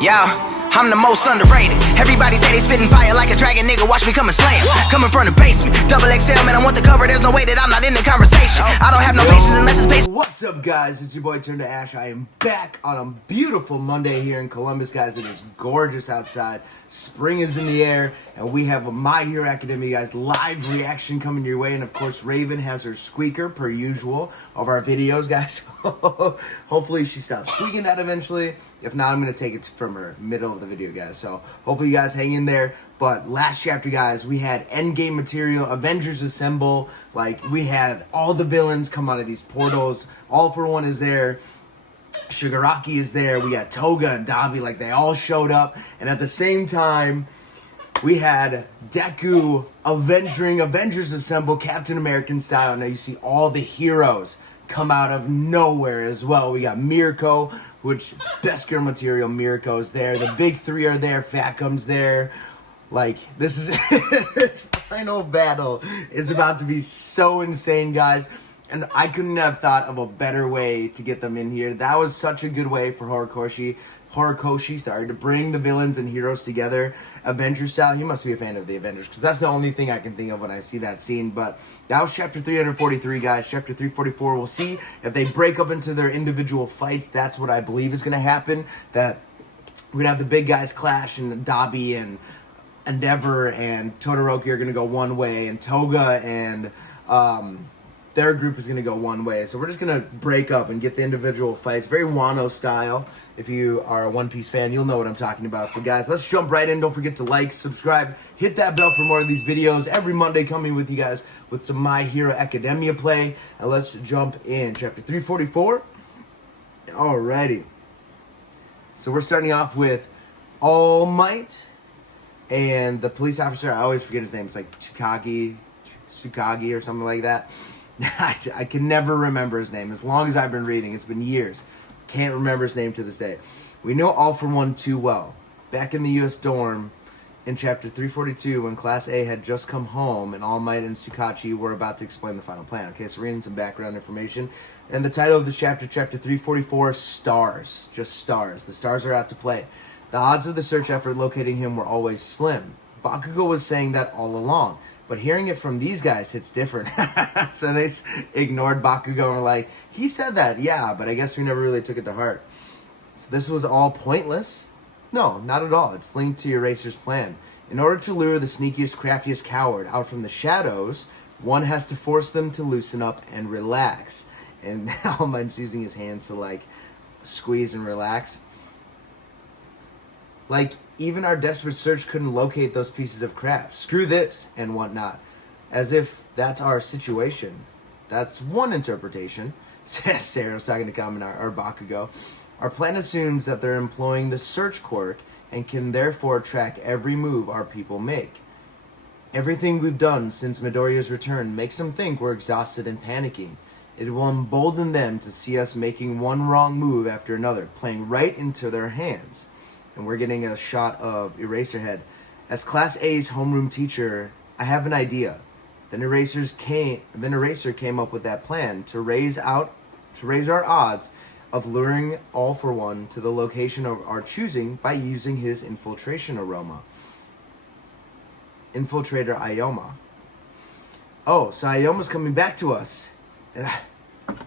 Yeah, I'm the most underrated. Everybody say they spitting fire like a dragon, nigga. Watch me come and slam. Coming from the basement, double XL, man. I want the cover. There's no way that I'm not in the conversation. I don't have no patience unless it's patient. What's up, guys? It's your boy Turn to Ash. I am back on a beautiful Monday here in Columbus, guys. It is gorgeous outside. Spring is in the air, and we have a My Hero Academia, guys, live reaction coming your way. And of course, Raven has her squeaker per usual of our videos, guys. Hopefully, she stops squeaking that eventually. If not, I'm gonna take it from her middle of the video, guys. So hopefully, you guys hang in there. But last chapter, guys, we had endgame material, Avengers Assemble. Like, we had all the villains come out of these portals. All for One is there. Shigaraki is there. We got Toga and Dabi. Like, they all showed up. And at the same time, we had Deku avenging Avengers Assemble Captain American style. Now you see all the heroes come out of nowhere as well. We got Mirko, which best girl material. Mirko's there. The big three are there. Fatcom's there. Like, this is this final battle is about to be so insane, guys. And I couldn't have thought of a better way to get them in here. That was such a good way for Horikoshi, to bring the villains and heroes together. Avengers style. He must be a fan of the Avengers, because that's the only thing I can think of when I see that scene. But that was chapter 343, guys. Chapter 344, we'll see if they break up into their individual fights. That's what I believe is going to happen. That we're going to have the big guys clash, and Dabi and Endeavor and Todoroki are going to go one way, and Toga and their group is going to go one way. So we're just going to break up and get the individual fights. Very Wano style. If you are a One Piece fan, you'll know what I'm talking about. But guys, let's jump right in. Don't forget to like, subscribe, hit that bell for more of these videos. Every Monday coming with you guys with some My Hero Academia play. And let's jump in. Chapter 344. Alrighty. So we're starting off with All Might. And the police officer, I always forget his name. It's like Tsukagi or something like that. I can never remember his name. As long as I've been reading, it's been years. Can't remember his name to this day. We know All for One too well. Back in the U.S. dorm in chapter 342, when Class A had just come home and All Might and Tsukachi were about to explain the final plan. Okay, so reading some background information. And the title of this chapter, chapter 344, Stars. Just stars. The stars are out to play. The odds of the search effort locating him were always slim. Bakugo was saying that all along. But hearing it from these guys hits different. So they ignored Bakugo and were like, he said that, yeah, but I guess we never really took it to heart. So this was all pointless? No, not at all. It's linked to Eraser's plan. In order to lure the sneakiest, craftiest coward out from the shadows, one has to force them to loosen up and relax. And All Might's using his hands to, like, squeeze and relax. Like, even our desperate search couldn't locate those pieces of crap. Screw this and whatnot. As if that's our situation. That's one interpretation. Sarah's talking to Kamen or Bakugo. Our plan assumes that they're employing the search quirk and can therefore track every move our people make. Everything we've done since Midoriya's return makes them think we're exhausted and panicking. It will embolden them to see us making one wrong move after another, playing right into their hands. And we're getting a shot of Eraserhead. As Class A's homeroom teacher, I have an idea. Then Eraser came up with that plan to raise our odds of luring All for One to the location of our choosing by using his infiltration aroma. Infiltrator Ioma. Oh, so Ioma's coming back to us. And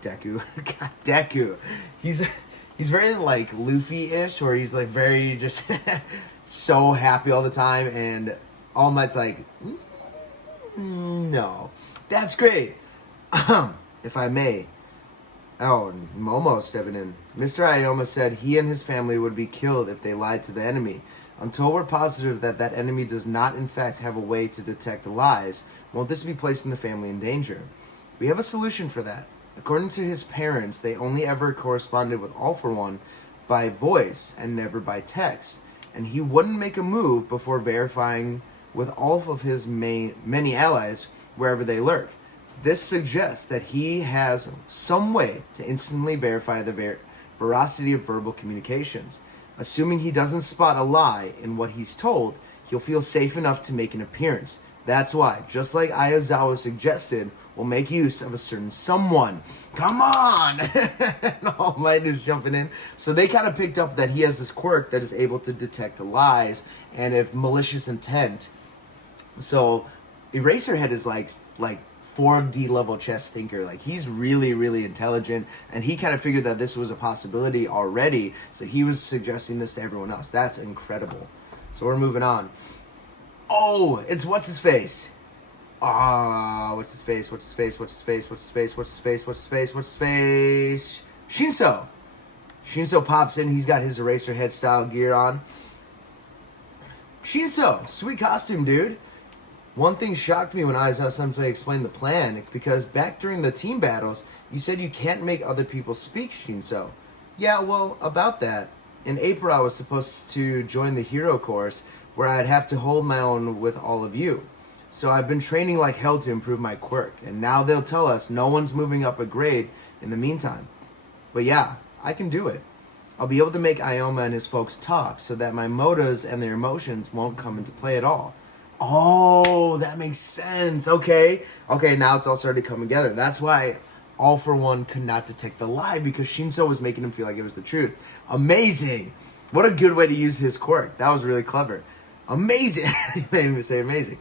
Deku. God, Deku. He's very, like, Luffy-ish, where he's, like, very just so happy all the time, and All Might's like, no. That's great. If I may. Oh, and Momo stepping in. Mr. Ioma said he and his family would be killed if they lied to the enemy. Until we're positive that that enemy does not, in fact, have a way to detect lies, won't this be placing the family in danger? We have a solution for that. According to his parents, they only ever corresponded with All for One by voice and never by text. And he wouldn't make a move before verifying with all of his many allies wherever they lurk. This suggests that he has some way to instantly verify the veracity of verbal communications. Assuming he doesn't spot a lie in what he's told, he'll feel safe enough to make an appearance. That's why, just like Ayazawa suggested, will make use of a certain someone. Come on! And All Might is jumping in. So they kind of picked up that he has this quirk that is able to detect lies and if malicious intent. So Eraserhead is like 4D level chess thinker. Like, he's really, really intelligent, and he kind of figured that this was a possibility already, so he was suggesting this to everyone else. That's incredible. So we're moving on. Oh, it's what's his face? What's his face? Shinso. Shinso pops in. He's got his Eraserhead style gear on. Shinso, sweet costume, dude. One thing shocked me when I was Sensei explained the plan, because back during the team battles, you said you can't make other people speak, Shinso. Yeah, well, about that. In April, I was supposed to join the hero course, where I'd have to hold my own with all of you. So I've been training like hell to improve my quirk, and now they'll tell us no one's moving up a grade in the meantime. But yeah, I can do it. I'll be able to make Ioma and his folks talk, so that my motives and their emotions won't come into play at all. Oh, that makes sense. Okay, now it's all starting to come together. That's why All For One could not detect the lie, because Shinso was making him feel like it was the truth. Amazing. What a good way to use his quirk. That was really clever. Amazing. You made me say amazing.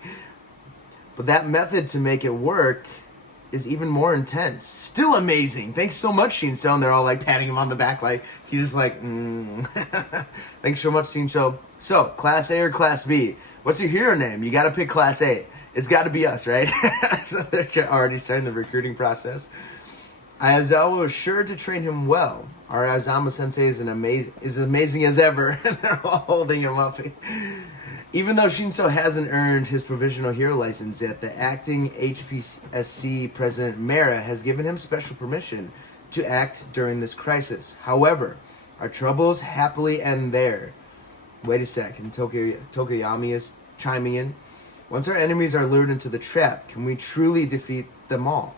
But that method to make it work is even more intense. Still amazing. Thanks so much, Shinso. And they're all like patting him on the back, like he's just like, Thanks so much, Shinso. So, Class A or Class B? What's your hero name? You gotta pick Class A. It's gotta be us, right? So they're already starting the recruiting process. Ayazawa was sure to train him well. Our Ayazama sensei is amazing as ever. And they're all holding him up. Even though Shinso hasn't earned his provisional hero license yet, the acting HPSC president Mera has given him special permission to act during this crisis. However, our troubles happily end there. Wait a second, Tokoyami is chiming in. Once our enemies are lured into the trap, can we truly defeat them all?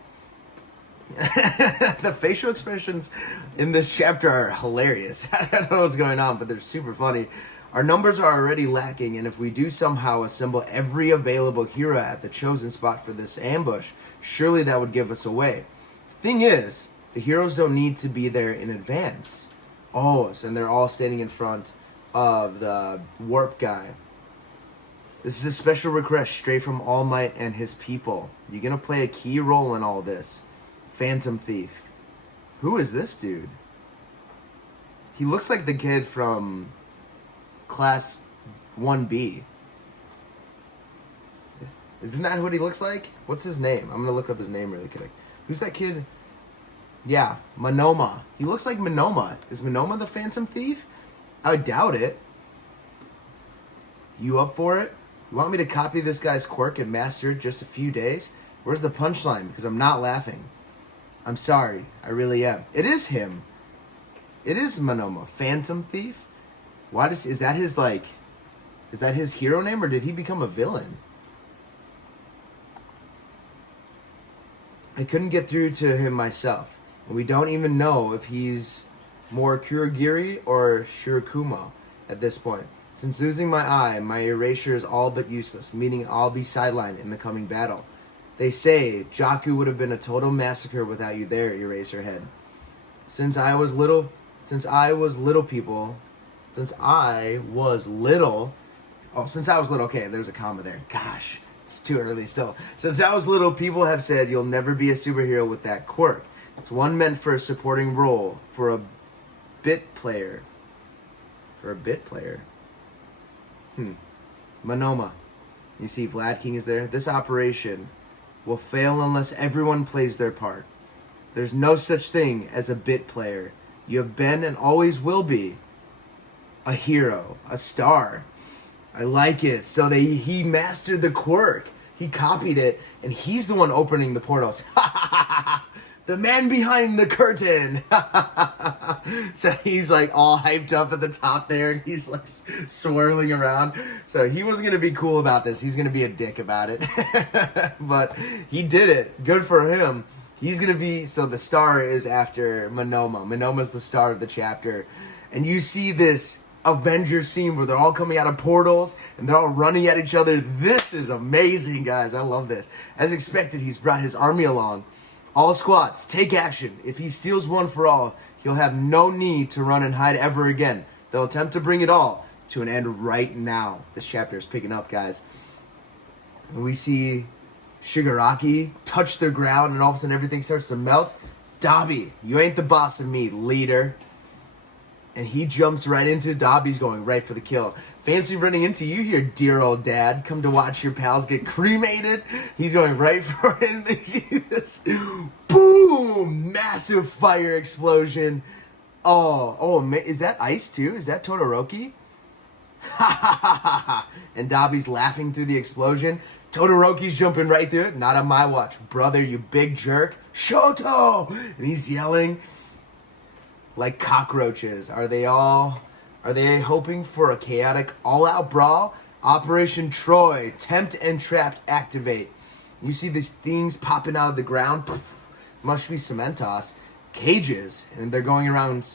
The facial expressions in this chapter are hilarious. I don't know what's going on, but they're super funny. Our numbers are already lacking, and if we do somehow assemble every available hero at the chosen spot for this ambush, surely that would give us away. Thing is, the heroes don't need to be there in advance. Oh, and they're all standing in front of the warp guy. This is a special request straight from All Might and his people. You're gonna play a key role in all this. Phantom Thief. Who is this dude? He looks like the kid from Class 1B. Isn't that what he looks like? What's his name? I'm gonna look up his name really quick. Who's that kid? Yeah, Monoma. He looks like Monoma. Is Monoma the Phantom Thief? I doubt it. You up for it? You want me to copy this guy's quirk and master it just a few days? Where's the punchline? Because I'm not laughing. I'm sorry. I really am. It is him. It is Monoma. Phantom Thief? Is that his hero name, or did he become a villain? I couldn't get through to him myself, and we don't even know if he's more Kurogiri or Shirakumo at this point. Since losing my eye, my erasure is all but useless, meaning I'll be sidelined in the coming battle. They say Jakku would have been a total massacre without you there, Eraserhead. Since I was little, okay, there's a comma there. Gosh, it's too early still. Since I was little, people have said you'll never be a superhero with that quirk. It's one meant for a supporting role, for a bit player. Monoma. You see Vlad King is there. This operation will fail unless everyone plays their part. There's no such thing as a bit player. You have been and always will be a hero, a star. I like it. So he mastered the quirk. He copied it, and he's the one opening the portals. The man behind the curtain. So he's like all hyped up at the top there, and he's like swirling around. So he wasn't going to be cool about this. He's going to be a dick about it. But he did it. Good for him. He's going to be, so the star is after Monoma. Monoma's the star of the chapter. And you see this Avengers scene where they're all coming out of portals and they're all running at each other. This is amazing, guys. I love this. As expected, he's brought his army along. All squads, take action. If he steals one for all, he'll have no need to run and hide ever again. They'll attempt to bring it all to an end right now. This chapter is picking up, guys. We see Shigaraki touch the ground and all of a sudden everything starts to melt. Dabi, you ain't the boss of me, leader. And he jumps right into Dabi's going right for the kill. Fancy running into you here, dear old dad. Come to watch your pals get cremated. He's going right for it. And they see this. Boom! Massive fire explosion. Oh, is that ice too? Is that Todoroki? Ha ha ha ha ha. And Dabi's laughing through the explosion. Todoroki's jumping right through it. Not on my watch. Brother, you big jerk. Shoto! And he's yelling like cockroaches. Are they hoping for a chaotic all-out brawl? Operation Troy, tempt and trapped, activate. You see these things popping out of the ground. Must be Cementos. Cages, and they're going around.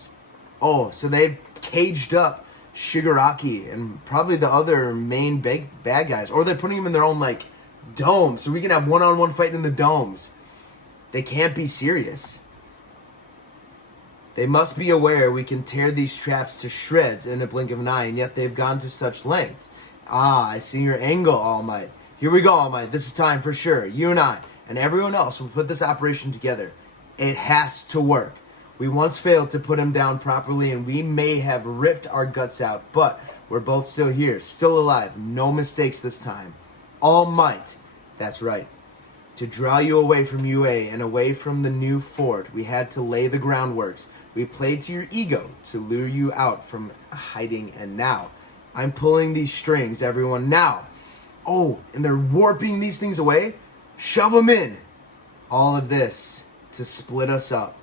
Oh, so they've caged up Shigaraki and probably the other main bad guys. Or they're putting them in their own, like, dome. So we can have one-on-one fight in the domes. They can't be serious. They must be aware we can tear these traps to shreds in a blink of an eye, and yet they've gone to such lengths. Ah, I see your angle, All Might. Here we go, All Might. This is time for sure. You and I, and everyone else will put this operation together. It has to work. We once failed to put him down properly, and we may have ripped our guts out, but we're both still here, still alive. No mistakes this time. All Might. That's right. To draw you away from UA and away from the new fort, we had to lay the groundworks. We played to your ego to lure you out from hiding, and now I'm pulling these strings, everyone, now. Oh, and they're warping these things away? Shove them in. All of this to split us up.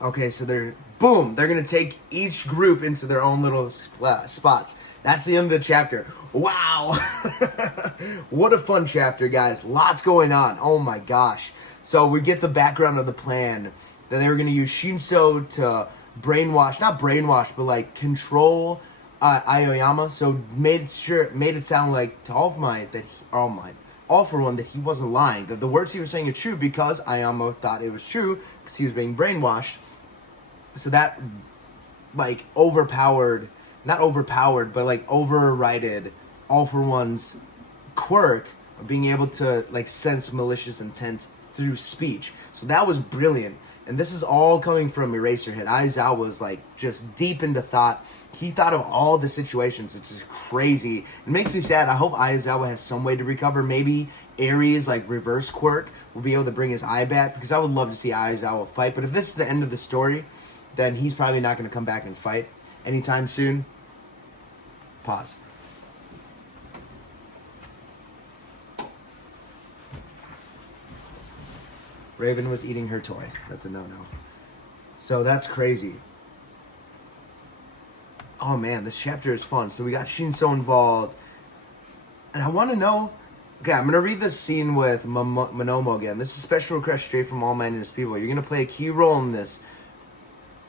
Okay, so they're going to take each group into their own little spots. That's the end of the chapter. Wow. What a fun chapter, guys. Lots going on. Oh my gosh. So we get the background of the plan that they were going to use Shinso to not brainwash, but like control Aoyama. So made it sound like to All for One that he wasn't lying. That the words he was saying are true because Aoyama thought it was true because he was being brainwashed. So that like overrided All for One's quirk of being able to like sense malicious intent through speech. So that was brilliant. And this is all coming from Eraserhead. Aizawa was like just deep into thought. He thought of all the situations. It's just crazy. It makes me sad. I hope Aizawa has some way to recover. Maybe Ares, like reverse quirk, will be able to bring his eye back. Because I would love to see Aizawa fight. But if this is the end of the story, then he's probably not going to come back and fight anytime soon. Pause. Raven was eating her toy. That's a no-no. So that's crazy. Oh man, this chapter is fun. So we got Shinso involved. And I want to know... Okay, I'm going to read this scene with Monomo again. This is a special request straight from All Might and his people. You're going to play a key role in this.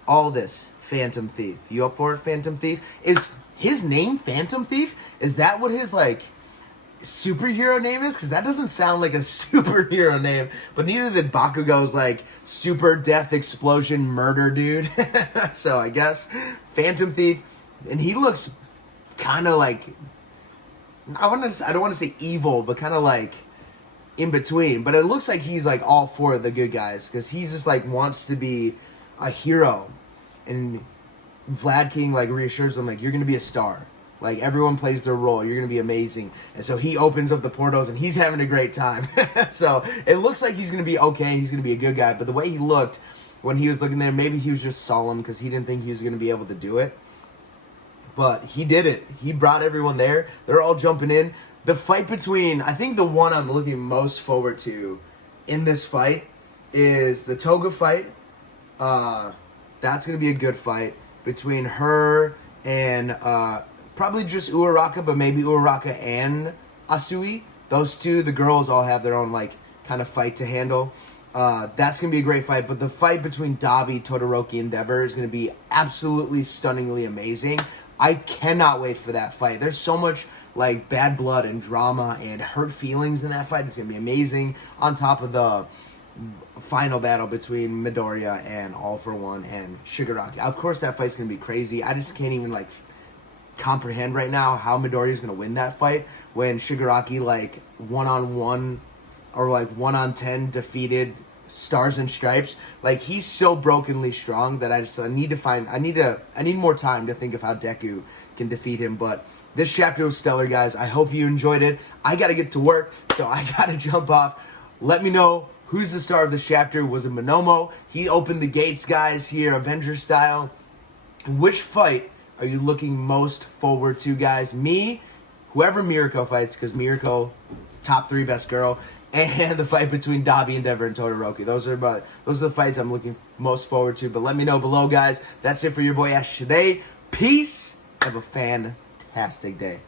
All this. Phantom Thief. You up for it, Phantom Thief? Is his name Phantom Thief? Is that what his, like... superhero name is? Because that doesn't sound like a superhero name, but neither did Bakugo's like super death explosion murder dude. So I guess Phantom Thief, and he looks kind of like I don't want to say evil, but kind of like in between. But it looks like he's like all for the good guys because he's just like wants to be a hero, and Vlad King like reassures him like you're gonna be a star. Like, everyone plays their role. You're going to be amazing. And so he opens up the portals, and he's having a great time. So it looks like he's going to be okay. He's going to be a good guy. But the way he looked when he was looking there, maybe he was just solemn because he didn't think he was going to be able to do it. But he did it. He brought everyone there. They're all jumping in. The fight between... I think the one I'm looking most forward to in this fight is the Toga fight. That's going to be a good fight between her and... probably just Uraraka, but maybe Uraraka and Asui. Those two, the girls all have their own, like, kind of fight to handle. That's going to be a great fight. But the fight between Dabi, Todoroki, and Endeavor is going to be absolutely stunningly amazing. I cannot wait for that fight. There's so much like bad blood and drama and hurt feelings in that fight. It's going to be amazing. On top of the final battle between Midoriya and All For One and Shigaraki. Of course, that fight's going to be crazy. I just can't even like comprehend right now how Midoriya is going to win that fight when Shigaraki like 1-on-1 or like 1-on-10 defeated Stars and Stripes. Like, he's so brokenly strong that I need more time to think of how Deku can defeat him. But this chapter was stellar, guys. I hope you enjoyed it. I got to get to work, so I got to jump off. Let me know who's the star of this chapter. Was it Monomo? He opened the gates, guys, here, Avengers style. Which fight are you looking most forward to, guys? Me, whoever Mirko fights, because Mirko, top 3 best girl, and the fight between Dabi, Endeavor, and Todoroki. Those are the fights I'm looking most forward to. But let me know below, guys. That's it for your boy Ash today. Peace. Have a fantastic day.